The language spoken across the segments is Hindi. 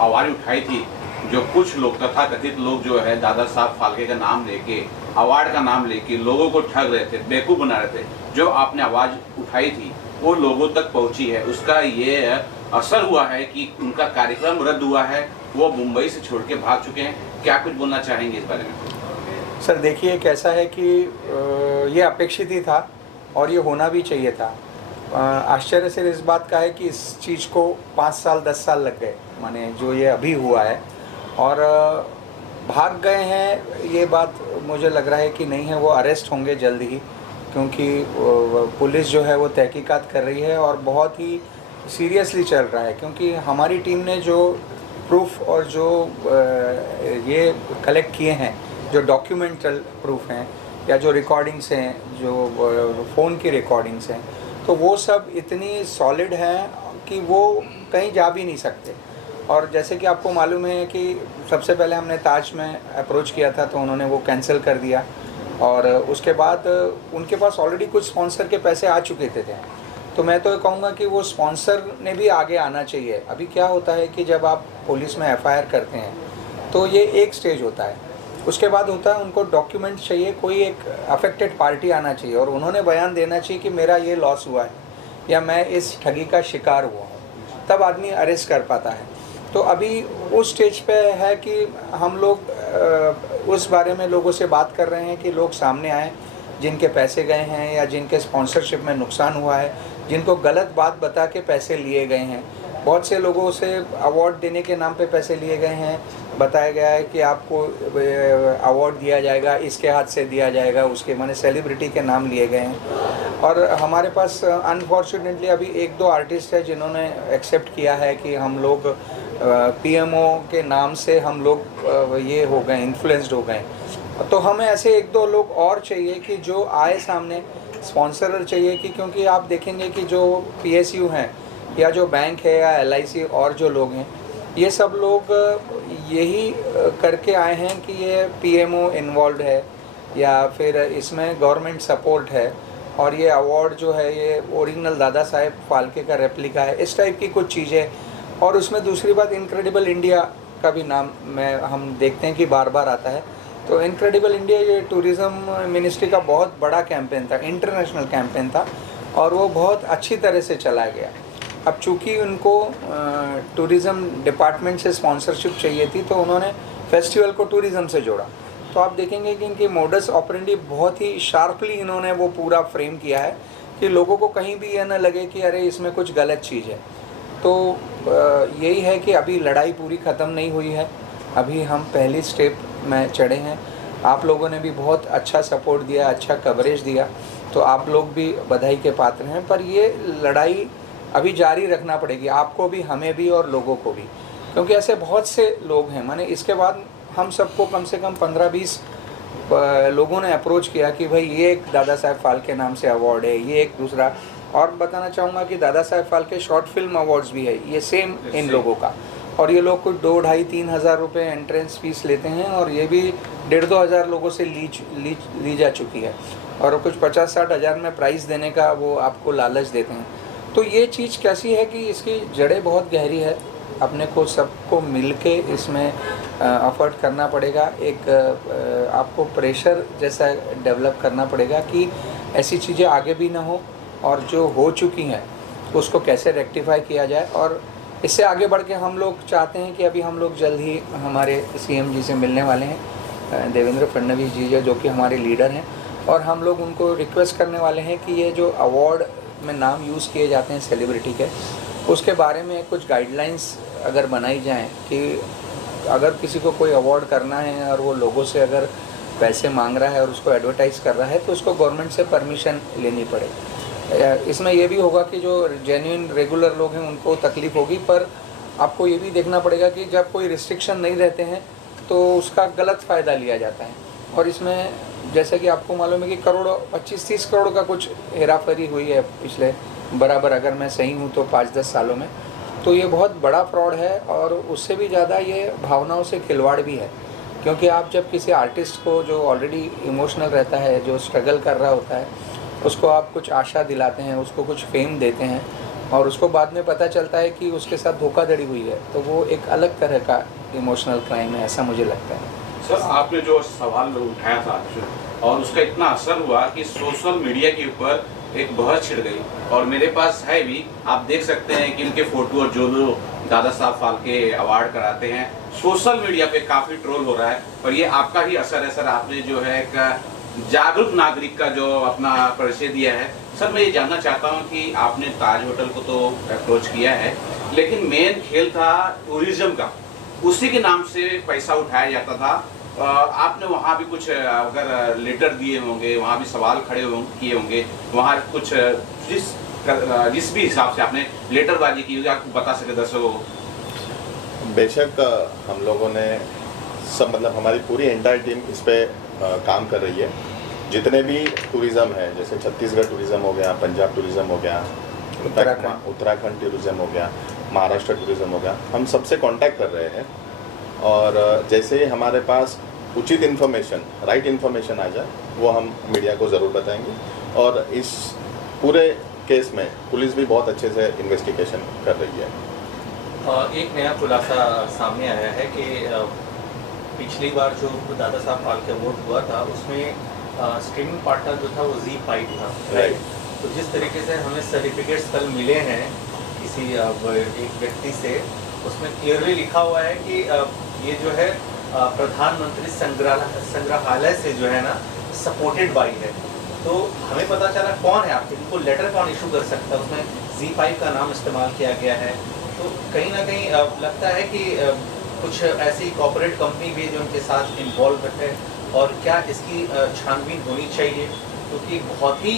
आवाज़ उठाई थी, जो कुछ लोग तथाकथित लोग जो है दादा साहब फाल्के का नाम लेके, अवार्ड का नाम लेके लोगों को ठग रहे थे, बेवकूफ़ बना रहे थे, जो आपने आवाज़ उठाई थी वो लोगों तक पहुंची है। उसका ये असर हुआ है कि उनका कार्यक्रम रद्द हुआ है, वो मुंबई से छोड़ के भाग चुके हैं। क्या कुछ बोलना चाहेंगे इस बारे में? सर देखिए, कैसा है कि ये अपेक्षित ही था और ये होना भी चाहिए था। आश्चर्य सिर्फ इस बात का है कि इस चीज़ को 5 साल 10 साल लग गए, माने जो ये अभी हुआ है, और भाग गए हैं। ये बात मुझे लग रहा है कि नहीं है, वो अरेस्ट होंगे जल्द ही, क्योंकि पुलिस जो है वो तहकीकात कर रही है और बहुत ही सीरियसली चल रहा है। क्योंकि हमारी टीम ने जो प्रूफ और जो ये कलेक्ट किए हैं, जो डॉक्यूमेंटल प्रूफ हैं या जो रिकॉर्डिंग्स हैं, जो फ़ोन की रिकॉर्डिंग्स हैं, तो वो सब इतनी सॉलिड हैं कि वो कहीं जा भी नहीं सकते। और जैसे कि आपको मालूम है कि सबसे पहले हमने ताज में अप्रोच किया था, तो उन्होंने वो कैंसिल कर दिया, और उसके बाद उनके पास ऑलरेडी कुछ स्पॉन्सर के पैसे आ चुके थे। तो मैं तो ये कहूँगा कि वो स्पॉन्सर ने भी आगे आना चाहिए। अभी क्या होता है कि जब आप पुलिस में एफआईआर करते हैं तो ये एक स्टेज होता है, उसके बाद होता है उनको डॉक्यूमेंट चाहिए, कोई एक अफेक्टेड पार्टी आना चाहिए और उन्होंने बयान देना चाहिए कि मेरा ये लॉस हुआ है या मैं इस ठगी का शिकार हुआ हूँ, तब आदमी अरेस्ट कर पाता है। तो अभी उस स्टेज पे है कि हम लोग उस बारे में लोगों से बात कर रहे हैं कि लोग सामने आएँ जिनके पैसे गए हैं या जिनके स्पॉन्सरशिप में नुकसान हुआ है, जिनको गलत बात बता के पैसे लिए गए हैं। बहुत से लोगों से अवार्ड देने के नाम पे पैसे लिए गए हैं, बताया गया है कि आपको अवार्ड दिया जाएगा, इसके हाथ से दिया जाएगा, उसके माने सेलिब्रिटी के नाम लिए गए हैं। और हमारे पास अनफॉर्चुनेटली अभी 1-2 आर्टिस्ट है जिन्होंने एक्सेप्ट किया है कि हम लोग पीएमओ के नाम से हम लोग ये हो गए, इन्फ्लुएंस्ड हो गए। तो हमें ऐसे 1-2 लोग और चाहिए कि जो आए सामने, स्पॉन्सर चाहिए कि, क्योंकि आप देखेंगे कि जो पीएसयू हैं या जो बैंक है या एलआईसी और जो लोग हैं, ये सब लोग यही करके आए हैं कि ये पीएमओ इन्वॉल्व है या फिर इसमें गवर्नमेंट सपोर्ट है और ये अवार्ड जो है ये ओरिजिनल दादा साहेब फाल्के का रेप्लिका है, इस टाइप की कुछ चीज़ें। और उसमें दूसरी बात, इनक्रेडिबल इंडिया का भी नाम हम देखते हैं कि बार बार आता है। तो इनक्रेडिबल इंडिया ये टूरिज़्म मिनिस्ट्री का बहुत बड़ा कैंपेन था, इंटरनेशनल कैंपेन था, और वो बहुत अच्छी तरह से चलाया गया। अब चूँकि उनको टूरिज़्म डिपार्टमेंट से स्पॉन्सरशिप चाहिए थी, तो उन्होंने फेस्टिवल को टूरिज़्म से जोड़ा। तो आप देखेंगे कि इनकी मोडस ऑपरेंडी बहुत ही शार्पली इन्होंने वो पूरा फ्रेम किया है कि लोगों को कहीं भी यह ना लगे कि अरे इसमें कुछ गलत चीज़ है। तो यही है कि अभी लड़ाई पूरी ख़त्म नहीं हुई है, अभी हम पहली स्टेप में चढ़े हैं। आप लोगों ने भी बहुत अच्छा सपोर्ट दिया, अच्छा कवरेज दिया, तो आप लोग भी बधाई के पात्र हैं। पर ये लड़ाई अभी जारी रखना पड़ेगी, आपको भी, हमें भी और लोगों को भी, क्योंकि ऐसे बहुत से लोग हैं। माने इसके बाद हम सबको कम से कम 15-20 लोगों ने अप्रोच किया कि भाई ये एक दादा साहेब फाल्के नाम से अवार्ड है, ये एक दूसरा। और बताना चाहूँगा कि Dada Saheb Phalke short film awards भी है, ये सेम इन लोगों का, और ये लोग कुछ 2-2,5-3 हज़ार रुपये एंट्रेंस फीस लेते हैं, और ये भी 1,500-2 हज़ार लोगों से ली जा चुकी है, और कुछ 50-60 हज़ार में प्राइज़ देने का वो आपको लालच देते हैं। तो ये चीज़ कैसी है कि इसकी जड़ें बहुत गहरी है, अपने को सबको मिलके इसमें एफर्ट करना पड़ेगा। एक आपको प्रेशर जैसा डेवलप करना पड़ेगा कि ऐसी चीज़ें आगे भी ना हो, और जो हो चुकी हैं उसको कैसे रेक्टिफाई किया जाए। और इससे आगे बढ़ के हम लोग चाहते हैं कि अभी हम लोग जल्द ही हमारे सीएम जी से मिलने वाले हैं, देवेंद्र फडणवीस जी जो कि हमारे लीडर हैं, और हम लोग उनको रिक्वेस्ट करने वाले हैं कि ये जो अवार्ड में नाम यूज़ किए जाते हैं सेलिब्रिटी के, उसके बारे में कुछ गाइडलाइंस अगर बनाई जाएं कि अगर किसी को कोई अवार्ड करना है और वो लोगों से अगर पैसे मांग रहा है और उसको एडवर्टाइज़ कर रहा है, तो उसको गवर्नमेंट से परमिशन लेनी पड़े। इसमें यह भी होगा कि जो जेन्युइन रेगुलर लोग हैं उनको तकलीफ़ होगी, पर आपको ये भी देखना पड़ेगा कि जब कोई रिस्ट्रिक्शन नहीं रहते हैं तो उसका गलत फ़ायदा लिया जाता है। और इसमें जैसे कि आपको मालूम है कि 25-30 करोड़ का कुछ हेराफेरी हुई है पिछले बराबर, अगर मैं सही हूँ तो 5-10 सालों में। तो ये बहुत बड़ा फ्रॉड है, और उससे भी ज़्यादा ये भावनाओं से खिलवाड़ भी है, क्योंकि आप जब किसी आर्टिस्ट को जो ऑलरेडी इमोशनल रहता है, जो स्ट्रगल कर रहा होता है, उसको आप कुछ आशा दिलाते हैं, उसको कुछ फेम देते हैं, और उसको बाद में पता चलता है कि उसके साथ धोखाधड़ी हुई है, तो वो एक अलग तरह का इमोशनल क्राइम है, ऐसा मुझे लगता है। सर, आपने जो सवाल उठाया था और उसका इतना असर हुआ कि सोशल मीडिया के ऊपर एक बहस छिड़ गई, और मेरे पास है भी, आप देख सकते हैं कि इनके फोटो और जो लोग दादा साहब फाल्के अवार्ड कराते हैं सोशल मीडिया पे काफ़ी ट्रोल हो रहा है। और ये आपका ही असर है सर, आपने जो है एक जागरूक नागरिक का जो अपना परिचय दिया है। सर, मैं ये जानना चाहता हूँ कि आपने ताज होटल को तो अप्रोच किया है, लेकिन मेन खेल था टूरिज्म का, उसी के नाम से पैसा उठाया जाता था। आपने वहाँ भी कुछ अगर लेटर दिए होंगे, वहाँ भी सवाल खड़े किए होंगे, वहाँ कुछ जिस भी हिसाब से आपने लेटरबाजी की होगी, आपको बता सके दर्शकों को। बेशक हम लोगों ने सब, मतलब हमारी पूरी एंटायर टीम इस पे काम कर रही है। जितने भी टूरिज़्म है, जैसे छत्तीसगढ़ टूरिज़्म हो गया, पंजाब टूरिज़्म हो गया, उत्तराखंड टूरिज़्म हो गया, महाराष्ट्र टूरिज़्म हो गया, हम सबसे कांटेक्ट कर रहे हैं। और जैसे ही हमारे पास उचित इन्फॉर्मेशन, राइट इन्फॉर्मेशन आ जाए, वो हम मीडिया को ज़रूर बताएंगे। और इस पूरे केस में पुलिस भी बहुत अच्छे से इन्वेस्टिगेशन कर रही है। एक नया खुलासा सामने आया है कि पिछली बार जो दादा साहब फाल्के अवार्ड हुआ था, उसमें स्ट्रीमिंग पार्टनर जो था वो ZEE5 था, राइट। तो जिस तरीके से हमें सर्टिफिकेट्स कल मिले हैं किसी एक व्यक्ति से, उसमें क्लियरली लिखा हुआ है कि ये जो है प्रधानमंत्री संग्रहालय से जो है ना सपोर्टेड बाई है। तो हमें पता चला कौन है, आपके इनको लेटर कौन इशू कर सकता है, उसमें ZEE5 का नाम इस्तेमाल किया गया है। तो कहीं ना कहीं लगता है कि कुछ ऐसी कॉर्पोरेट कंपनी भी जो उनके साथ इन्वॉल्व है, और क्या इसकी छानबीन होनी चाहिए, क्योंकि बहुत ही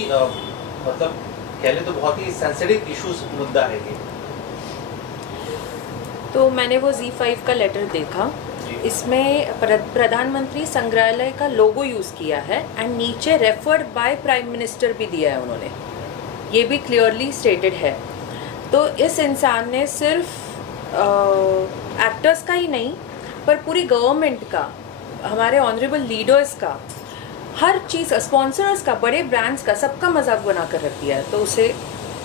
मतलब कह लें तो बहुत ही सेंसिटिव इशूज मुद्दा है ये। तो मैंने वो ZEE5 का लेटर देखा, इसमें प्रधानमंत्री संग्रहालय का लोगो यूज़ किया है एंड नीचे रेफर्ड बाय प्राइम मिनिस्टर भी दिया है उन्होंने, ये भी क्लियरली स्टेटेड है। तो इस इंसान ने सिर्फ एक्टर्स का ही नहीं, पर पूरी गवर्नमेंट का, हमारे ऑनरेबल लीडर्स का, हर चीज़, स्पॉन्सर्स का, बड़े ब्रांड्स का, सबका मजाक बना कर रख दिया है। तो उसे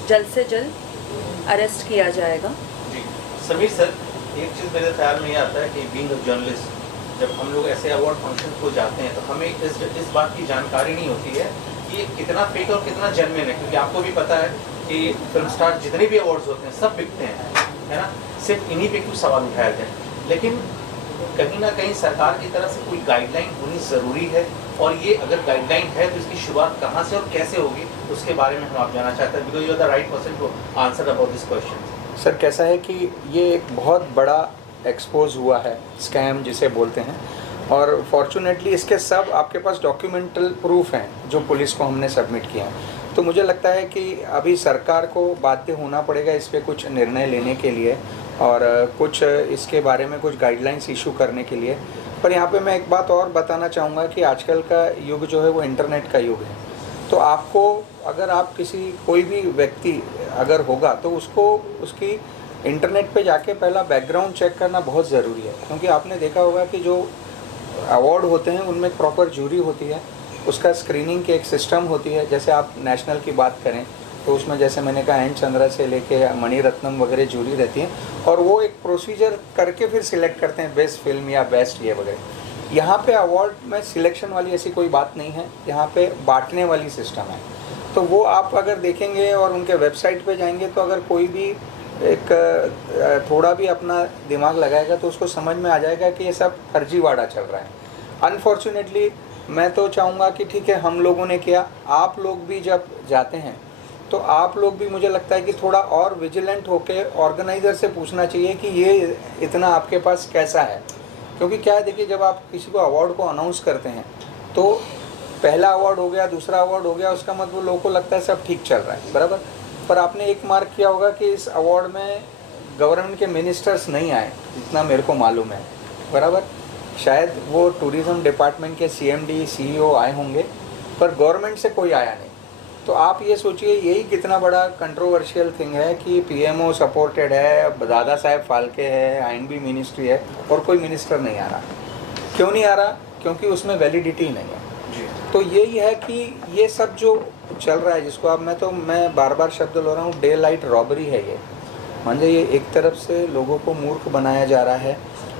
जल्द से जल्द अरेस्ट किया जाएगा। जी समीर सर, एक चीज़ मेरे ख्याल में ये आता है कि बीइंग अ जर्नलिस्ट, जब हम लोग ऐसे अवार्ड फंक्शन को जाते हैं तो हमें इस बात की जानकारी नहीं होती है कि ये कितना फेक और कितना जेन्युइन है, क्योंकि आपको भी पता है कि फिल्म स्टार जितने भी अवार्ड्स होते हैं सब बिकते हैं, है ना। सिर्फ इन्हीं पे क्यों सवाल उठाया जाए, लेकिन कहीं ना कहीं सरकार की तरफ से कोई गाइडलाइन होनी ज़रूरी है, और ये अगर गाइडलाइन है तो इसकी शुरुआत कहाँ से और कैसे होगी, उसके बारे में हम आप जानना चाहते हैं, because you are the right person to answer about this question. Sir, कैसा है कि ये एक बहुत बड़ा एक्सपोज हुआ है, स्कैम जिसे बोलते हैं, और फॉर्चुनेटली इसके सब आपके पास डॉक्यूमेंटल प्रूफ हैं जो पुलिस को हमने सबमिट किए हैं। तो मुझे लगता है कि अभी सरकार को बाध्य होना पड़ेगा इस पर कुछ निर्णय लेने के लिए, और कुछ इसके बारे में कुछ गाइडलाइंस इशू करने के लिए। पर यहाँ पे मैं एक बात और बताना चाहूँगा कि आजकल का युग जो है वो इंटरनेट का युग है। तो आपको, अगर आप कोई भी व्यक्ति अगर होगा तो उसको उसकी इंटरनेट पे जाके पहला बैकग्राउंड चेक करना बहुत ज़रूरी है, क्योंकि आपने देखा होगा कि जो अवार्ड होते हैं उनमें एक प्रॉपर जूरी होती है, उसका स्क्रीनिंग की एक सिस्टम होती है। जैसे आप नेशनल की बात करें तो उसमें जैसे मैंने कहा एन चंद्रा से लेके मणि रत्नम वगैरह जूरी रहती है, और वो एक प्रोसीजर करके फिर सिलेक्ट करते हैं बेस्ट फिल्म या बेस्ट ये वगैरह। यहाँ पे अवार्ड में सिलेक्शन वाली ऐसी कोई बात नहीं है, यहाँ पे बांटने वाली सिस्टम है। तो वो आप अगर देखेंगे और उनके वेबसाइट पे जाएंगे तो अगर कोई भी एक थोड़ा भी अपना दिमाग लगाएगा तो उसको समझ में आ जाएगा कि ये सब फर्जीवाड़ा चल रहा है। अनफॉर्चुनेटली मैं तो चाहूँगा कि ठीक है, हम लोगों ने किया, आप लोग भी जब जाते हैं तो आप लोग भी, मुझे लगता है कि थोड़ा और विजिलेंट होके ऑर्गेनाइज़र से पूछना चाहिए कि ये इतना आपके पास कैसा है। क्योंकि क्या है, देखिए, जब आप किसी को अवार्ड को अनाउंस करते हैं तो पहला अवार्ड हो गया, दूसरा अवार्ड हो गया, उसका मतलब लोगों को लगता है सब ठीक चल रहा है, बराबर। पर आपने एक मार्क किया होगा कि इस अवार्ड में गवर्नमेंट के मिनिस्टर्स नहीं आए, जितना मेरे को मालूम है, बराबर। शायद वो टूरिज़्म डिपार्टमेंट के CMD CEO आए होंगे, पर गवर्नमेंट से कोई आया नहीं। तो आप ये सोचिए, यही कितना बड़ा कंट्रोवर्शियल थिंग है कि PMO सपोर्टेड है, दादा साहेब फाल्के है, INB मिनिस्ट्री है, और कोई मिनिस्टर नहीं आ रहा। क्यों नहीं आ रहा? क्योंकि उसमें वैलिडिटी नहीं है। तो यही है कि ये सब जो चल रहा है, जिसको अब मैं बार बार शब्द लो रहा हूँ, डे लाइट रॉबरी है ये। म्हणजे ये एक तरफ से लोगों को मूर्ख बनाया जा रहा है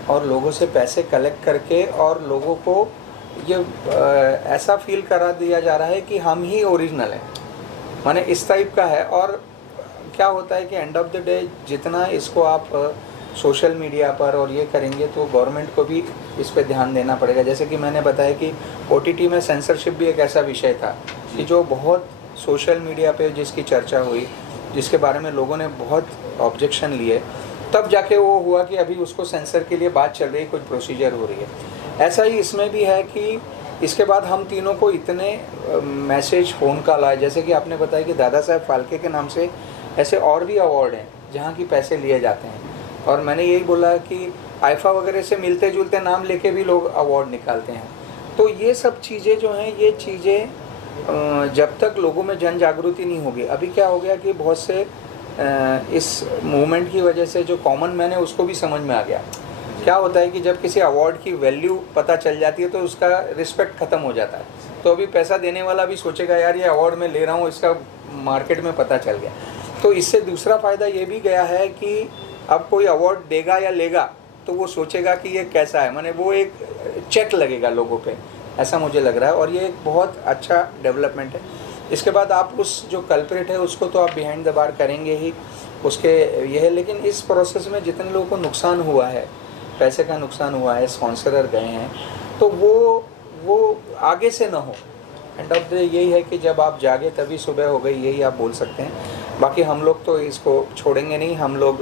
और लोगों से पैसे कलेक्ट करके और लोगों को ये ऐसा फील करा दिया जा रहा है कि हम ही ओरिजिनल हैं, माने इस टाइप का है। और क्या होता है कि एंड ऑफ द डे जितना इसको आप सोशल मीडिया पर और ये करेंगे तो गवर्नमेंट को भी इस पे ध्यान देना पड़ेगा। जैसे कि मैंने बताया कि OTT में सेंसरशिप भी एक ऐसा विषय था कि जो बहुत सोशल मीडिया पे जिसकी चर्चा हुई, जिसके बारे में लोगों ने बहुत ऑब्जेक्शन लिए, तब जाके वो हुआ कि अभी उसको सेंसर के लिए बात चल रही है, कुछ प्रोसीजर हो रही है। ऐसा ही इसमें भी है कि इसके बाद हम तीनों को इतने मैसेज फ़ोन कॉल आए, जैसे कि आपने बताया कि दादा साहब फाल्के के नाम से ऐसे और भी अवार्ड हैं जहाँ की पैसे लिए जाते हैं। और मैंने यही बोला कि आईफा वगैरह से मिलते जुलते नाम लेके भी लोग अवार्ड निकालते हैं। तो ये सब चीज़ें जो हैं, ये चीज़ें जब तक लोगों में जन जागृति नहीं होगी, अभी क्या हो गया कि बहुत से इस मूवमेंट की वजह से जो कॉमन मैन है उसको भी समझ में आ गया। क्या होता है कि जब किसी अवार्ड की वैल्यू पता चल जाती है तो उसका रिस्पेक्ट ख़त्म हो जाता है। तो अभी पैसा देने वाला भी सोचेगा यार ये अवार्ड मैं ले रहा हूँ, इसका मार्केट में पता चल गया। तो इससे दूसरा फ़ायदा ये भी गया है कि अब कोई अवार्ड देगा या लेगा तो वो सोचेगा कि ये कैसा है, माने वो एक चेक लगेगा लोगों पे, ऐसा मुझे लग रहा है। और ये एक बहुत अच्छा डेवलपमेंट है। इसके बाद आप उस जो कल्प्रिट है उसको तो आप बिहाइंड द बार करेंगे ही, उसके ये है। लेकिन इस प्रोसेस में जितने लोगों को नुकसान हुआ है, पैसे का नुकसान हुआ है, स्पॉन्सरर गए हैं, तो वो आगे से ना हो। एंड ऑफ द यही है कि जब आप जागे तभी सुबह हो गई, यही आप बोल सकते हैं। बाकी हम लोग तो इसको छोड़ेंगे नहीं, हम लोग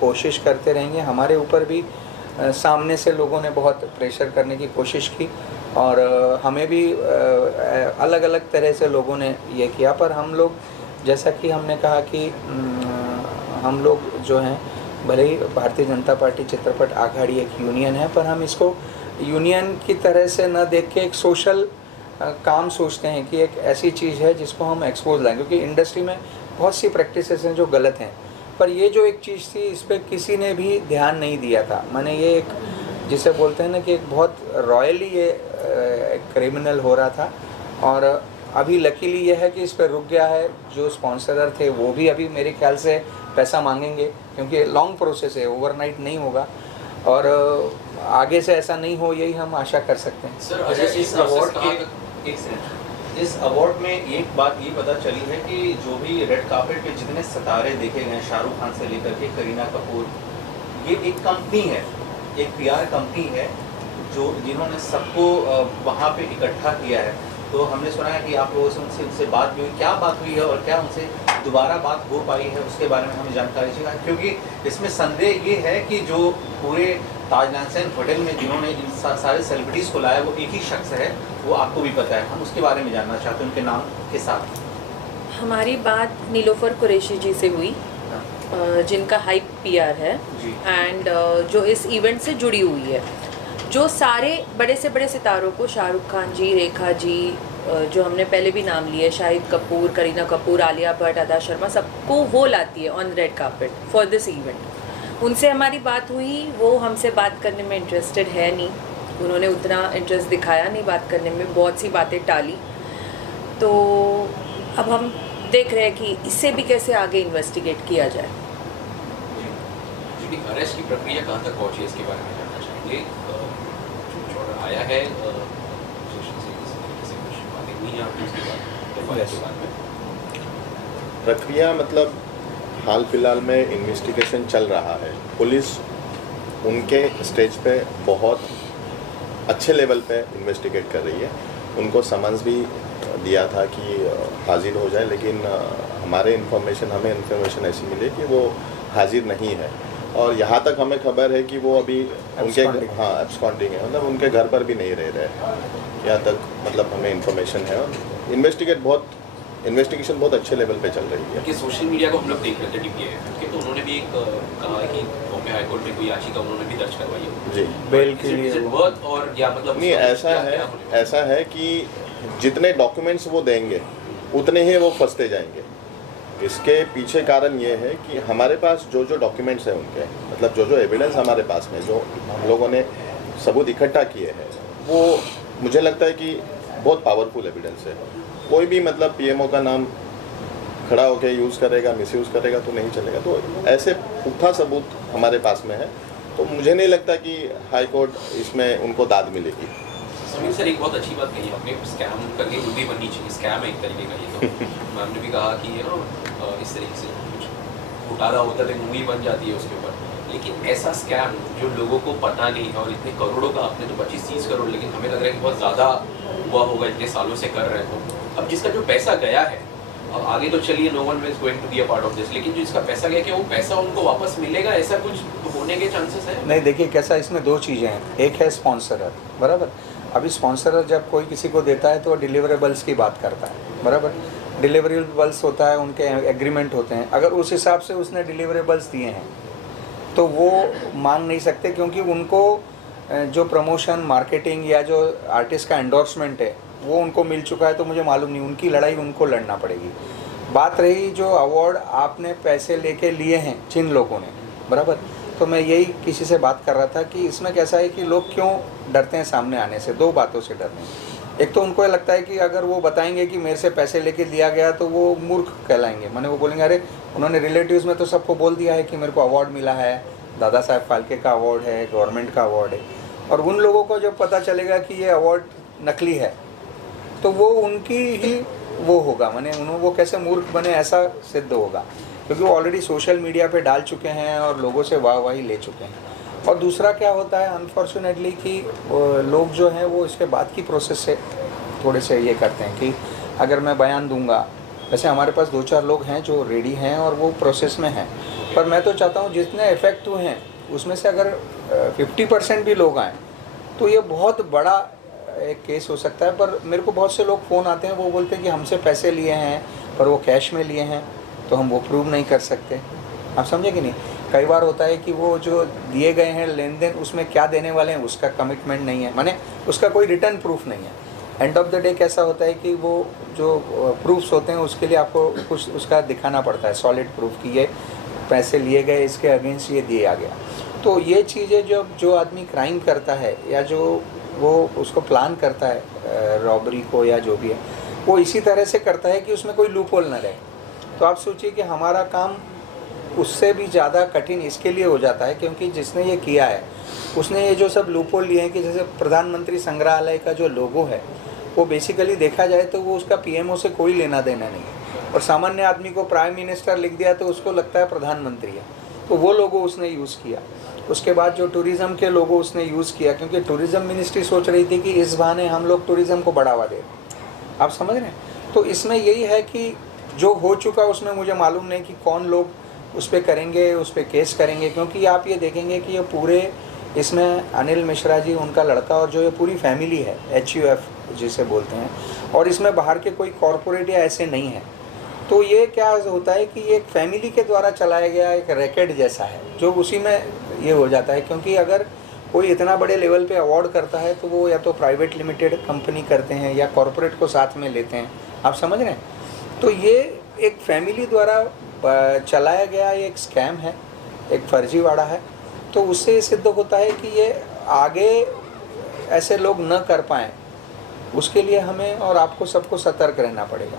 कोशिश करते रहेंगे। हमारे ऊपर भी सामने से लोगों ने बहुत प्रेशर करने की कोशिश की और हमें भी अलग अलग तरह से लोगों ने ये किया। पर हम लोग, जैसा कि हमने कहा कि हम लोग जो हैं, भले ही भारतीय जनता पार्टी चित्रपट आघाड़ी एक यूनियन है, पर हम इसको यूनियन की तरह से न देख के एक सोशल काम सोचते हैं कि एक ऐसी चीज़ है जिसको हम एक्सपोज लाएं। क्योंकि इंडस्ट्री में बहुत सी प्रैक्टिसेस हैं जो गलत हैं, पर ये जो एक चीज़ थी इस पर किसी ने भी ध्यान नहीं दिया था। मैंने ये एक, जिसे बोलते हैं ना कि एक बहुत रॉयली ये क्रिमिनल हो रहा था। और अभी लकीली ये है कि इस पर रुक गया है। जो स्पॉन्सरर थे वो भी अभी मेरे ख्याल से पैसा मांगेंगे, क्योंकि लॉन्ग प्रोसेस है, ओवरनाइट नहीं होगा। और आगे से ऐसा नहीं हो, यही हम आशा कर सकते हैं। सर, इस अवार्ड में एक बात ये पता चली है कि जो भी रेड कार्पेट पे जितने सितारे देखे गए, शाहरुख खान से लेकर के करीना कपूर, ये एक कंपनी है, एक PR कंपनी है जो जिन्होंने सबको वहाँ पे इकट्ठा किया है। तो हमने सुना है कि आप लोगों से उनसे बात भी हुई, क्या बात हुई है और क्या उनसे दोबारा बात हो पाई है, उसके बारे में हमें जानकारी चाहिए। क्योंकि इसमें संदेह ये है कि जो पूरे ताज लैंडसेन होटल में जिन्होंने इन सारे सेलिब्रिटीज़ को लाया वो एक ही शख्स है, वो आपको भी पता है। हम उसके बारे में जानना चाहते हैं, उनके नाम के साथ। हमारी बात नीलोफर कुरैशी जी से हुई, जिनका हाइप PR है एंड जो इस इवेंट से जुड़ी हुई है। जो सारे बड़े से बड़े सितारों को, शाहरुख खान जी, रेखा जी, जो हमने पहले भी नाम लिए, शाहिद कपूर, करीना कपूर, आलिया भट्ट, अदा शर्मा, सबको वो लाती है on red carpet for this event. उनसे हमारी बात हुई, वो हमसे बात करने में इंटरेस्टेड है नहीं, उन्होंने उतना इंटरेस्ट दिखाया नहीं बात करने में, बहुत सी बातें टाली। तो अब हम देख रहे हैं कि इससे भी कैसे आगे इन्वेस्टिगेट किया जाए। जी, अरेस्ट की प्रक्रिया कहाँ तक पहुँची है इसके बारे में जानना चाहेंगे। आया है प्रक्रिया, मतलब हाल फिलहाल में इन्वेस्टिगेशन चल रहा है। पुलिस उनके स्टेज पे बहुत अच्छे लेवल पे इन्वेस्टिगेट कर रही है। उनको समन्स भी दिया था कि हाजिर हो जाए, लेकिन हमें इन्फॉर्मेशन ऐसी मिली कि वो हाजिर नहीं है। और यहाँ तक हमें खबर है कि वो अभी उनके एब्सकॉन्डिंग है, मतलब उनके घर पर भी नहीं रह रहे। यहाँ तक मतलब हमें इन्फॉर्मेशन है। और इन्वेस्टिगेशन बहुत अच्छे लेवल पे चल रही है। कि सोशल मीडिया को हम लोग देख रहे थे DPAF के, तो उन्होंने भी एक कहा है कि बॉम्बे हाई कोर्ट में कोई याचिका उन्होंने भी दर्ज करवाई है जी, बेल के लिए। और या मतलब नहीं, ऐसा है कि जितने डॉक्यूमेंट्स वो देंगे उतने ही वो फंसते जाएंगे। इसके पीछे कारण ये है कि हमारे पास जो डॉक्यूमेंट्स हैं उनके, मतलब जो एविडेंस हमारे पास में, जो हम लोगों ने सबूत इकट्ठा किए हैं, वो मुझे लगता है कि बहुत पावरफुल एविडेंस है। कोई भी मतलब पीएमओ का नाम खड़ा होकर यूज़ करेगा, मिसयूज़ करेगा तो नहीं चलेगा। तो ऐसे पुख्ता सबूत हमारे पास में है, तो मुझे नहीं लगता कि हाई कोर्ट इसमें उनको दाद मिलेगी। समीर सर, एक बहुत अच्छी बात कही आपने, स्कैम करके मूवी बननी चाहिए। स्कैम है एक तरीके का ये तो। मैम ने भी कहा कि इस तरीके से कुछ घोटाला होता है तो मूवी बन जाती है उसके ऊपर। लेकिन ऐसा स्कैम जो लोगों को पता नहीं है, और इतने करोड़ों का आपने तो 25-30 करोड़, लेकिन हमें लग रहा है कि बहुत ज़्यादा हुआ होगा, इतने सालों से कर रहे हो। अब जिसका जो पैसा गया है, अब आगे तो चलिए no one is going to be a part of this, लेकिन जो इसका पैसा गया, क्या वो पैसा उनको वापस मिलेगा? ऐसा कुछ होने के चांसेस है? नहीं, देखिए कैसा, इसमें दो चीज़ें हैं। एक है स्पॉन्सरर, बराबर। अभी स्पॉन्सरर जब कोई किसी को देता है तो डिलीवरेबल्स की बात करता है, बराबर। डिलीवरेबल्स होता है, उनके एग्रीमेंट होते हैं। अगर उस हिसाब से उसने डिलीवरेबल्स दिए हैं तो वो मांग नहीं सकते, क्योंकि उनको जो प्रमोशन, मार्केटिंग या जो आर्टिस्ट का एंडोर्समेंट है वो उनको मिल चुका है। तो मुझे मालूम नहीं, उनकी लड़ाई उनको लड़ना पड़ेगी। बात रही जो अवार्ड आपने पैसे लेके लिए हैं जिन लोगों ने, बराबर, तो मैं यही किसी से बात कर रहा था कि इसमें कैसा है कि लोग क्यों डरते हैं सामने आने से। दो बातों से डरते हैं। एक तो उनको ये लगता है कि अगर वो बताएंगे कि मेरे से पैसे लेके दिया गया तो वो मूर्ख कहलाएंगे। माने वो बोलेंगे अरे उन्होंने रिलेटिव्स में तो सबको बोल दिया है कि मेरे को अवार्ड मिला है, दादा साहब फाल्के का अवार्ड है, गवर्नमेंट का अवार्ड है। और उन लोगों को जब पता चलेगा कि ये अवार्ड नकली है तो वो उनकी ही वो होगा, माने वो कैसे मूर्ख बने ऐसा सिद्ध होगा, क्योंकि वो ऑलरेडी सोशल मीडिया पे डाल चुके हैं और लोगों से वाहवाही ले चुके हैं। और दूसरा क्या होता है अनफॉर्चुनेटली कि लोग जो हैं वो इसके बाद की प्रोसेस से थोड़े से ये करते हैं कि अगर मैं बयान दूंगा, वैसे हमारे पास 2-4 लोग हैं जो रेडी हैं और वो प्रोसेस में हैं, पर मैं तो चाहता हूँ जितने इफेक्ट हुए हैं उसमें से अगर 50% भी लोग आएँ तो ये बहुत बड़ा एक केस हो सकता है। पर मेरे को बहुत से लोग फ़ोन आते हैं, वो बोलते हैं कि हमसे पैसे लिए हैं पर वो कैश में लिए हैं, तो हम वो प्रूव नहीं कर सकते। आप समझे कि नहीं? कई बार होता है कि वो जो दिए गए हैं लेन देन, उसमें क्या देने वाले हैं उसका कमिटमेंट नहीं है, माने उसका कोई रिटर्न प्रूफ नहीं है। एंड ऑफ द डे कैसा होता है कि वो जो प्रूफ्स होते हैं उसके लिए आपको कुछ उसका दिखाना पड़ता है, सॉलिड प्रूफ कि ये पैसे लिए गए, इसके अगेंस्ट ये दिया गया। तो ये चीज़ें जो आदमी क्राइम करता है या जो वो उसको प्लान करता है रॉबरी को या जो भी है, वो इसी तरह से करता है कि उसमें कोई लूपहोल न रहे। तो आप सोचिए कि हमारा काम उससे भी ज़्यादा कठिन इसके लिए हो जाता है क्योंकि जिसने ये किया है उसने ये जो सब लूपहोल लिए हैं कि जैसे प्रधानमंत्री संग्रहालय का जो लोगो है वो बेसिकली देखा जाए तो वो उसका पीएमओ से कोई लेना देना नहीं है, और सामान्य आदमी को प्राइम मिनिस्टर लिख दिया तो उसको लगता है प्रधानमंत्री है, तो वो लोगो उसने यूज़ किया। उसके बाद जो टूरिज़्म के लोगो उसने यूज़ किया, क्योंकि टूरिज़्म मिनिस्ट्री सोच रही थी कि इस बहाने हम लोग टूरिज़्म को बढ़ावा दें। आप समझ रहे हैं? तो इसमें यही है कि जो हो चुका उसमें मुझे मालूम नहीं कि कौन लोग उस पर करेंगे, उस पर केस करेंगे, क्योंकि आप ये देखेंगे कि ये पूरे इसमें अनिल मिश्रा जी उनका लड़का और जो ये पूरी फैमिली है HUF जिसे बोलते हैं, और इसमें बाहर के कोई कॉरपोरेट या ऐसे नहीं है। तो ये क्या होता है कि ये एक फैमिली के द्वारा चलाया गया एक रैकेट जैसा है जो उसी में ये हो जाता है। क्योंकि अगर कोई इतना बड़े लेवल पे अवार्ड करता है तो वो या तो प्राइवेट लिमिटेड कंपनी करते हैं या कॉरपोरेट को साथ में लेते हैं। आप समझ रहे हैं? तो ये एक फैमिली द्वारा चलाया गया एक स्कैम है, एक फर्जीवाड़ा है। तो उससे ये सिद्ध होता है कि ये आगे ऐसे लोग न कर पाएँ, उसके लिए हमें और आपको सबको सतर्क रहना पड़ेगा।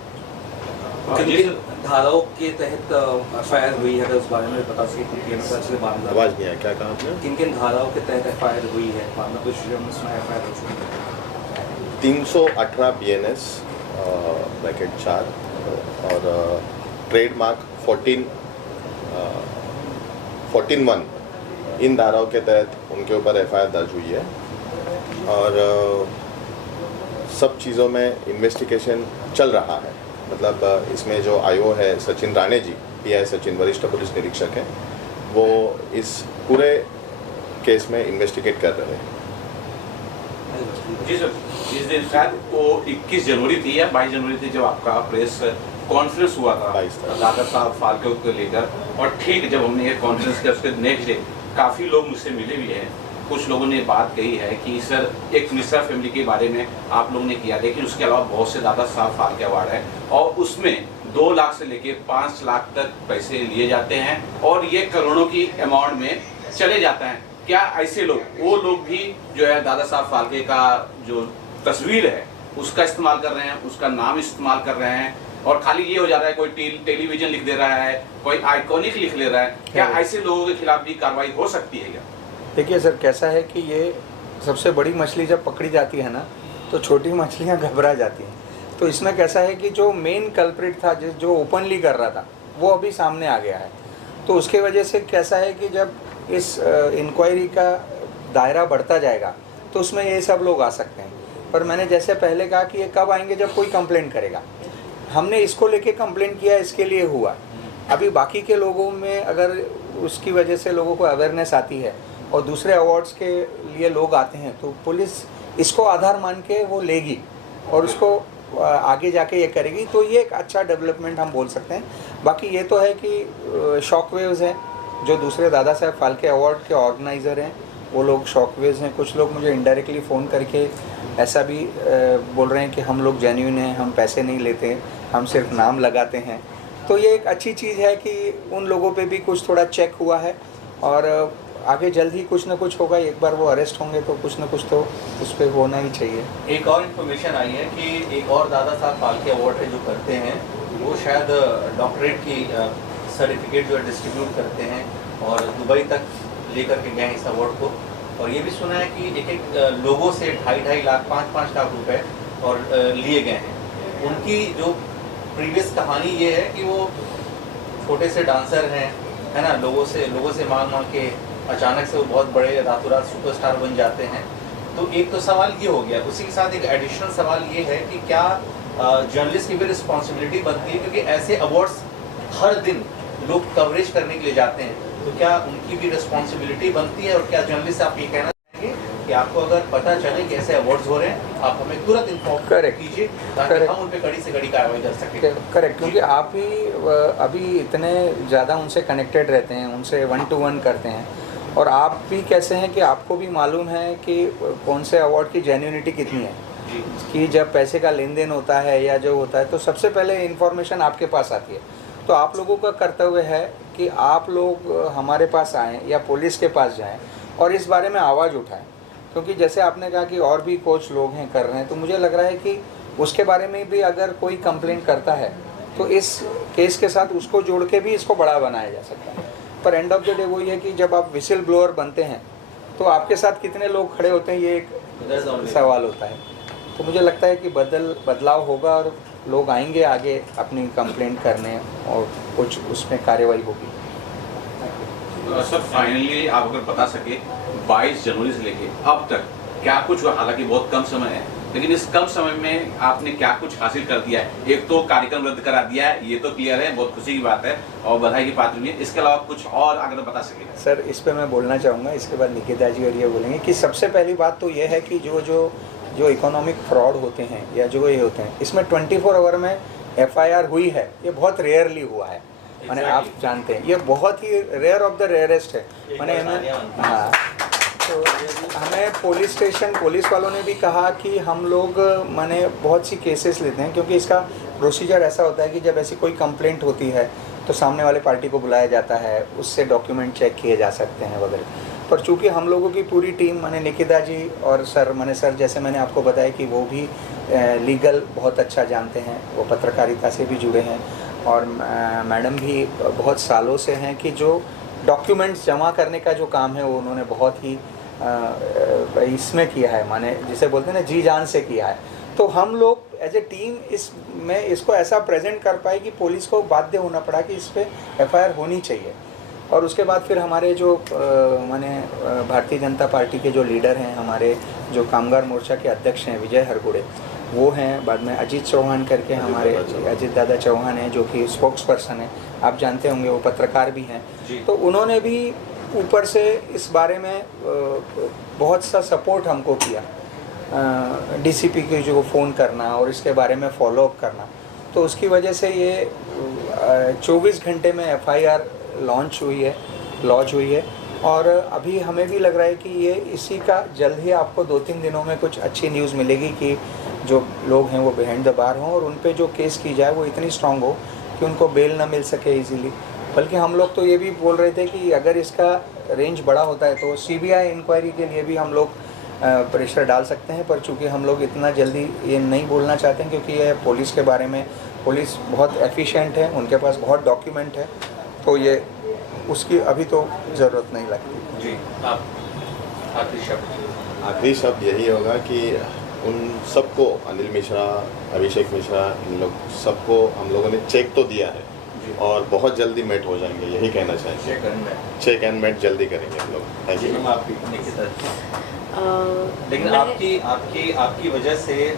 किन धाराओं के तहत FIR हुई है, उस बारे में बता सके? आवाज़ नहीं आया, क्या कहा आपने? किन किन धाराओं के तहत FIR हुई है? कुछ FIR हो चुकी है। 318 BNS ब्रैकेट 4 और ट्रेडमार्क 14(1) इन धाराओं के तहत उनके ऊपर FIR दर्ज हुई है। और सब चीज़ों में इन्वेस्टिगेशन चल रहा है। मतलब इसमें जो IO है सचिन राणे जी, PI सचिन, वरिष्ठ पुलिस निरीक्षक हैं, वो इस पूरे केस में इन्वेस्टिगेट कर रहे हैं। जी सर, इस दिन शायद वो 21 जनवरी थी या 22 जनवरी थी जब आपका प्रेस कॉन्फ्रेंस हुआ था 22 था। दादा साहब फाल्के को लेकर, और ठीक जब हमने ये कॉन्फ्रेंस किया उसके नेक्स्ट डे काफ़ी लोग मुझसे मिले भी हैं। कुछ लोगों ने बात कही है कि सर एक मिश्रा फैमिली के बारे में आप लोगों ने किया, लेकिन उसके अलावा बहुत से दादा साहब फाल्के अवार्ड है और उसमें 2 लाख से लेके 5 लाख तक पैसे लिए जाते हैं और ये करोड़ों की अमाउंट में चले जाते हैं। क्या ऐसे लोग, वो लोग भी जो है दादा साहब फाल्के का जो तस्वीर है उसका इस्तेमाल कर रहे हैं, उसका नाम इस्तेमाल कर रहे हैं, और खाली ये हो जा रहा है कोई टेलीविजन लिख दे रहा है, कोई आइकॉनिक लिख ले रहा है। क्या ऐसे लोगों के खिलाफ भी कार्रवाई हो सकती है क्या? देखिए सर, कैसा है कि ये सबसे बड़ी मछली जब पकड़ी जाती है ना, तो छोटी मछलियाँ घबरा जाती हैं। तो इसमें कैसा है कि जो मेन कल्प्रिट था, जो ओपनली कर रहा था, वो अभी सामने आ गया है। तो उसके वजह से कैसा है कि जब इस इंक्वायरी का दायरा बढ़ता जाएगा तो उसमें ये सब लोग आ सकते हैं। पर मैंने जैसे पहले कहा कि ये कब आएंगे, जब कोई कंप्लेंट करेगा। हमने इसको लेके कंप्लेंट किया, इसके लिए हुआ। अभी बाकी के लोगों में अगर उसकी वजह से लोगों को अवेयरनेस आती है और दूसरे अवार्ड्स के लिए लोग आते हैं, तो पुलिस इसको आधार मान के वो लेगी और उसको आगे जाके ये करेगी। तो ये एक अच्छा डेवलपमेंट हम बोल सकते हैं। बाकी ये तो है कि शॉक वेव्स हैं, जो दूसरे दादा साहब फाल्के अवार्ड के ऑर्गेनाइज़र हैं, वो लोग शॉक वेव्स हैं। कुछ लोग मुझे इनडायरेक्टली फ़ोन करके ऐसा भी बोल रहे हैं कि हम लोग जेन्युइन हैं, हम पैसे नहीं लेते, हम सिर्फ नाम लगाते हैं। तो ये एक अच्छी चीज़ है कि उन लोगों पे भी कुछ थोड़ा चेक हुआ है, और आगे जल्द ही कुछ ना कुछ होगा। एक बार वो अरेस्ट होंगे तो कुछ ना कुछ तो उस पर होना ही चाहिए। एक और इन्फॉर्मेशन आई है कि एक और दादा साहब फाल्के अवार्ड है जो करते हैं, वो शायद डॉक्टरेट की सर्टिफिकेट जो है डिस्ट्रीब्यूट करते हैं और दुबई तक लेकर के गए इस अवार्ड को। और ये भी सुना है कि एक लोगों से 2.5 लाख 5 लाख रुपए और लिए गए हैं। उनकी जो प्रीवियस कहानी ये है कि वो छोटे से डांसर हैं, है ना, लोगों से मांग के अचानक से वो बहुत बड़े रातों रात सुपरस्टार बन जाते हैं। तो एक तो सवाल ये हो गया, उसी के साथ एक एडिशनल सवाल ये है कि क्या जर्नलिस्ट की भी रिस्पॉन्सिबिलिटी बनती है, क्योंकि ऐसे अवार्ड्स हर दिन लोग कवरेज करने के लिए जाते हैं, तो क्या उनकी भी रिस्पॉन्सिबिलिटी बनती है? और क्या जर्नलिस्ट आप ये कहना चाहेंगे कि आपको अगर पता चले कि ऐसे अवार्ड्स हो रहे हैं, आप हमें तुरंत इन्फॉर्म कीजिए ताकि हम उन पर कड़ी से कड़ी कार्रवाई कर सकें? करेक्ट, क्योंकि आप भी अभी इतने ज़्यादा उनसे कनेक्टेड रहते हैं, उनसे 1 to 1 करते हैं, और आप भी कैसे हैं कि आपको भी मालूम है कि कौन से अवार्ड की जेन्युइनिटी कितनी है। कि जब पैसे का लेन देन होता है या जो होता है, तो सबसे पहले इन्फॉर्मेशन आपके पास आती है। तो आप लोगों का कर्तव्य है कि आप लोग हमारे पास आएँ या पुलिस के पास जाएं और इस बारे में आवाज़ उठाएं। क्योंकि जैसे आपने कहा कि और भी कुछ लोग हैं कर रहे हैं, तो मुझे लग रहा है कि उसके बारे में भी अगर कोई कंप्लेंट करता है तो इस केस के साथ उसको जोड़ के भी इसको बड़ा बनाया जा सकता है। पर एंड ऑफ द डे वही है कि जब आप विसिल ब्लोअर बनते हैं तो आपके साथ कितने लोग खड़े होते हैं, ये एक सवाल होता है। तो मुझे लगता है कि बदलाव होगा और लोग आएंगे आगे अपनी कंप्लेंट करने और कुछ उसमें कार्रवाई होगी। सर फाइनली आप अगर बता सके 22 जनवरी से लेके अब तक क्या कुछ हुआ? हालांकि बहुत कम समय है, लेकिन इस कम समय में आपने क्या कुछ हासिल कर दिया है? एक तो कार्यक्रम रद्द करा दिया है, ये तो क्लियर है, बहुत खुशी की बात है और बधाई की पात्र भी है। इसके अलावा कुछ और अगर बता सके? सर इस पे मैं बोलना चाहूँगा, इसके बाद निकिता जी और ये बोलेंगे कि सबसे पहली बात तो ये है कि जो इकोनॉमिक फ्रॉड होते हैं या जो ये होते हैं, इसमें 24 आवर में FIR हुई है, ये बहुत रेयरली हुआ है। मैंने आप जानते हैं ये बहुत ही रेयर ऑफ द रेयरेस्ट है। मैंने हाँ, तो हमें पुलिस वालों ने भी कहा कि हम लोग मैंने बहुत सी केसेस लेते हैं, क्योंकि इसका प्रोसीजर ऐसा होता है कि जब ऐसी कोई कंप्लेंट होती है तो सामने वाले पार्टी को बुलाया जाता है, उससे डॉक्यूमेंट चेक किए जा सकते हैं वगैरह। पर चूँकि हम लोगों की पूरी टीम, मैंने निकिता जी और सर जैसे मैंने आपको बताया कि वो भी लीगल बहुत अच्छा जानते हैं, वो पत्रकारिता से भी जुड़े हैं, और मैडम भी बहुत सालों से हैं कि जो डॉक्यूमेंट्स जमा करने का जो काम है वो उन्होंने बहुत ही इसमें किया है, माने जिसे बोलते हैं ना जी जान से किया है। तो हम लोग एज ए टीम इसको ऐसा प्रेजेंट कर पाए कि पुलिस को बाध्य होना पड़ा कि इस पर FIR होनी चाहिए। और उसके बाद फिर हमारे जो माने भारतीय जनता पार्टी के जो लीडर हैं, हमारे जो कामगार मोर्चा के अध्यक्ष हैं विजय हरगुड़े, वो हैं। बाद में अजीत चौहान करके हमारे अजीत दादा चौहान हैं जो कि स्पोक्स पर्सन हैं, आप जानते होंगे, वो पत्रकार भी हैं। तो उन्होंने भी ऊपर से इस बारे में बहुत सा सपोर्ट हमको किया, DCP के जो फ़ोन करना और इसके बारे में फॉलोअप करना। तो उसकी वजह से ये 24 घंटे में FIR लॉन्च हुई है। और अभी हमें भी लग रहा है कि ये इसी का जल्द ही आपको 2-3 दिनों में कुछ अच्छी न्यूज़ मिलेगी कि जो लोग हैं वो बिहाइंड द बार हों और उन पे जो केस की जाए वो इतनी स्ट्रांग हो कि उनको बेल ना मिल सके इजीली। बल्कि हम लोग तो ये भी बोल रहे थे कि अगर इसका रेंज बड़ा होता है तो CBI इंक्वायरी के लिए भी हम लोग प्रेशर डाल सकते हैं, पर चूँकि हम लोग इतना जल्दी ये नहीं बोलना चाहते हैं क्योंकि ये पुलिस के बारे में, पुलिस बहुत एफिशिएंट है, उनके पास बहुत डॉक्यूमेंट है, तो ये उसकी अभी तो ज़रूरत नहीं लगती। जी, आप आखिरी शब्द यही होगा कि उन सबको, अनिल मिश्रा, अभिषेक मिश्रा, इन लोग सबको हम लोगों ने चेक तो दिया है और बहुत जल्दी मेट हो जाएंगे, यही कहना चाहेंगे। चेक एंड मेट जल्दी करेंगे हम लोग। Thank you. लेकिन आपकी वजह से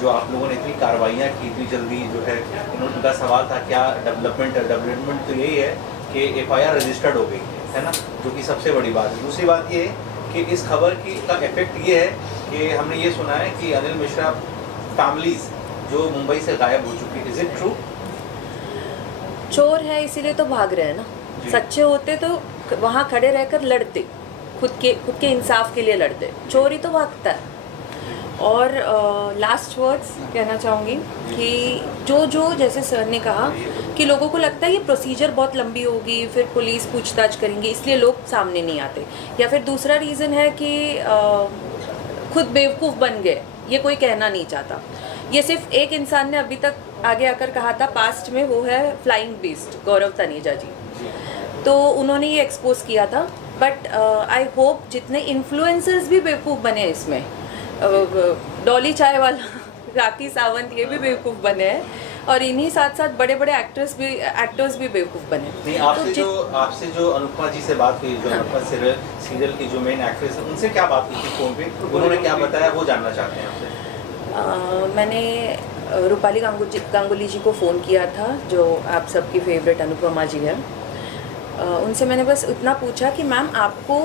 जो आप लोगों ने इतनी कार्रवाइयाँ की इतनी जल्दी, जो है उनका सवाल था क्या डेवलपमेंट तो यही है कि एफआईआर रजिस्टर्ड हो गई है ना, जो कि सबसे बड़ी बात है। दूसरी बात ये है कि इस खबर का इफेक्ट ये है कि हमने ये सुना है कि अनिल मिश्रा फैमिलीज जो मुंबई से गायब हो चुकी है। Is it true? चोर है इसीलिए तो भाग रहे हैं ना, सच्चे होते तो वहाँ खड़े रहकर लड़ते, खुद के इंसाफ के लिए लड़ते। चोर ही तो भागता है। और लास्ट वर्ड्स कहना चाहूँगी कि जो जैसे सर ने कहा कि लोगों को लगता है ये प्रोसीजर बहुत लंबी होगी, फिर पुलिस पूछताछ करेंगे, इसलिए लोग सामने नहीं आते। या फिर दूसरा रीज़न है कि खुद बेवकूफ़ बन गए, ये कोई कहना नहीं चाहता। ये सिर्फ एक इंसान ने अभी तक आगे आकर कहा था पास्ट में, वो है फ्लाइंग बीस्ट गौरव तनेजा जी, तो उन्होंने ये एक्सपोज किया था। बट आई होप जितने इन्फ्लुएंसर्स भी बेवकूफ़ बने इसमें, डॉली चाय वाला राखी सावंत ये भी बेवकूफ़ बने हैं, और इन्हीं साथ साथ बड़े बड़े एक्टर्स भी बेवकूफ़ बने। नहीं, आपसे जो अनुपमा जी से बात हुई, जो अनुपमा सीरियल की जो मेन एक्ट्रेस है, उनसे क्या बात हुई थी फ़ोन पे, उन्होंने क्या बताया, वो जानना चाहते हैं आपसे। मैंने रूपाली गांगुली जी को फ़ोन किया था, जो आप सबकी फेवरेट अनुपमा जी है। उनसे मैंने बस इतना पूछा कि मैम आपको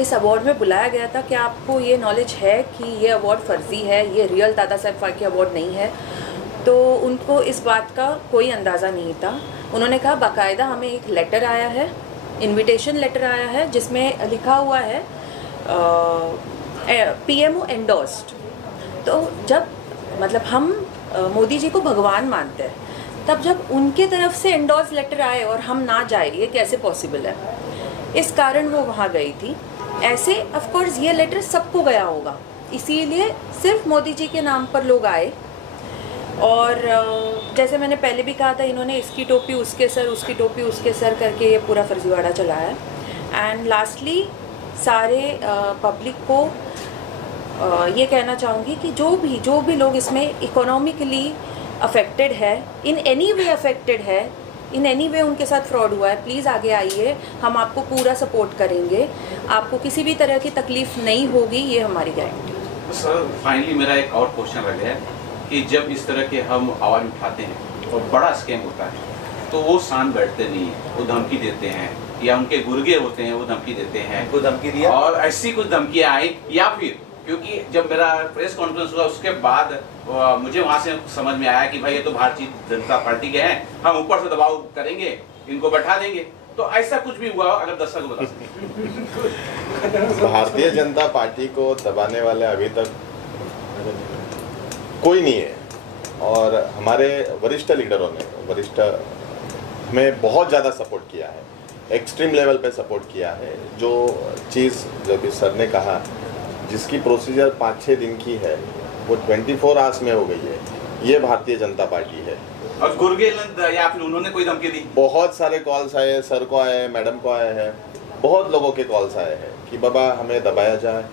इस अवार्ड में बुलाया गया था, क्या आपको ये नॉलेज है कि ये अवार्ड फ़र्ज़ी है, ये रियल दादा साहब फाल्के अवार्ड नहीं है? तो उनको इस बात का कोई अंदाज़ा नहीं था। उन्होंने कहा बाकायदा हमें एक लेटर आया है, इनविटेशन लेटर आया है, जिसमें लिखा हुआ है PMO एंडोर्स्ड। तो जब मतलब हम मोदी जी को भगवान मानते हैं, तब जब उनके तरफ से एंडोर्स लेटर आए और हम ना जाए, ये कैसे पॉसिबल है? इस कारण वो वहाँ गई थी। ऐसे ऑफ कोर्स ये लेटर सबको गया होगा, इसीलिए सिर्फ मोदी जी के नाम पर लोग आए। और जैसे मैंने पहले भी कहा था, इन्होंने इसकी टोपी उसके सर, उसकी टोपी उसके सर करके ये पूरा फर्जीवाड़ा चलाया है। एंड लास्टली सारे पब्लिक को ये कहना चाहूँगी कि जो भी लोग इसमें इकोनॉमिकली अफेक्टेड है, इन एनी वे अफेक्टेड है, इन एनी वे उनके साथ फ्रॉड हुआ है, प्लीज़ आगे आइए, हम आपको पूरा सपोर्ट करेंगे, आपको किसी भी तरह की तकलीफ़ नहीं होगी, ये हमारी गारंटी। सर फाइनली मेरा एक और क्वेश्चन रह गया है कि जब इस तरह के हम आवाज़ उठाते हैं और बड़ा स्कैम होता है, तो वो शांत बैठते नहीं है, वो धमकी देते हैं, या उनके गुर्गे होते हैं वो धमकी देते हैं, वो धमकी दिया और ऐसी कुछ धमकियाँ आई, या फिर क्योंकि जब मेरा प्रेस कॉन्फ्रेंस हुआ उसके बाद मुझे वहाँ से समझ में आया कि भाई ये तो भारतीय जनता पार्टी के हैं, हम ऊपर से दबाव करेंगे, इनको बैठा देंगे, तो ऐसा कुछ भी हुआ अगर दर्शक को बता सकें। भारतीय जनता पार्टी को दबाने वाले अभी तक कोई नहीं है, और हमारे वरिष्ठ लीडरों ने हमें बहुत ज़्यादा सपोर्ट किया है, एक्सट्रीम लेवल पे सपोर्ट किया है। जो चीज़ जो भी सर ने कहा, जिसकी प्रोसीजर 5-6 दिन की है, वो 24 आवर्स में हो गई है, ये भारतीय जनता पार्टी है। और गुर्गे या फिर उन्होंने कोई धमकी दी? बहुत सारे कॉल्स आए, सर को आए, मैडम को आए हैं, बहुत लोगों के कॉल्स आए हैं कि बाबा हमें दबाया जाए,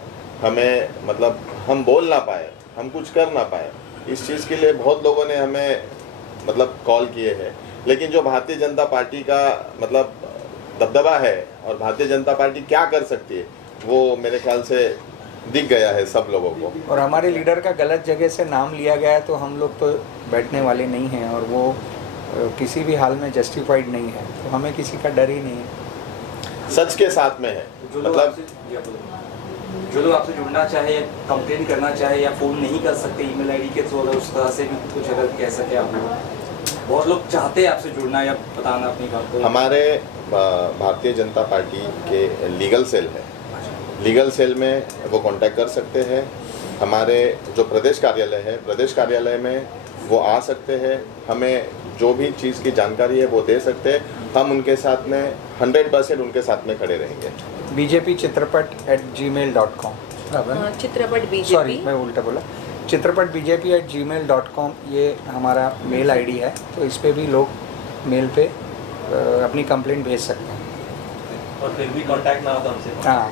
हमें मतलब हम बोल ना पाए, हम कुछ कर ना पाए। इस चीज़ के लिए बहुत लोगों ने हमें मतलब कॉल किए हैं। लेकिन जो भारतीय जनता पार्टी का मतलब दबदबा है और भारतीय जनता पार्टी क्या कर सकती है, वो मेरे ख्याल से दिख गया है सब लोगों को। और हमारे लीडर का गलत जगह से नाम लिया गया है, तो हम लोग तो बैठने वाले नहीं हैं, और वो किसी भी हाल में जस्टिफाइड नहीं है, तो हमें किसी का डर ही नहीं है। सच के साथ में है। मतलब जो लोग आपसे जुड़ना चाहे या कंप्लेन करना चाहे या फ़ोन नहीं कर सकते ईमेल आईडी के थ्रू, अगर उस तरह से भी कुछ अगर कह सके आप लोग, बहुत लोग चाहते हैं आपसे जुड़ना या बताना अपनी बात को। हमारे भारतीय जनता पार्टी के लीगल सेल है, लीगल सेल में वो कांटेक्ट कर सकते हैं। हमारे जो प्रदेश कार्यालय है, प्रदेश कार्यालय में वो आ सकते हैं, हमें जो भी चीज़ की जानकारी है वो दे सकते हैं। हम उनके साथ में 100% उनके साथ में खड़े रहेंगे। bjpchitrapat@gmail.com चित्रपट सॉरी बीजेपी मैं उल्टा बोला, chitrapatbjp@gmail.com ये हमारा मेल आईडी है, तो इस पे भी लोग मेल पे अपनी कंप्लेंट भेज सकते हैं। और फिर भी कांटेक्ट ना हो तो हमसे हाँ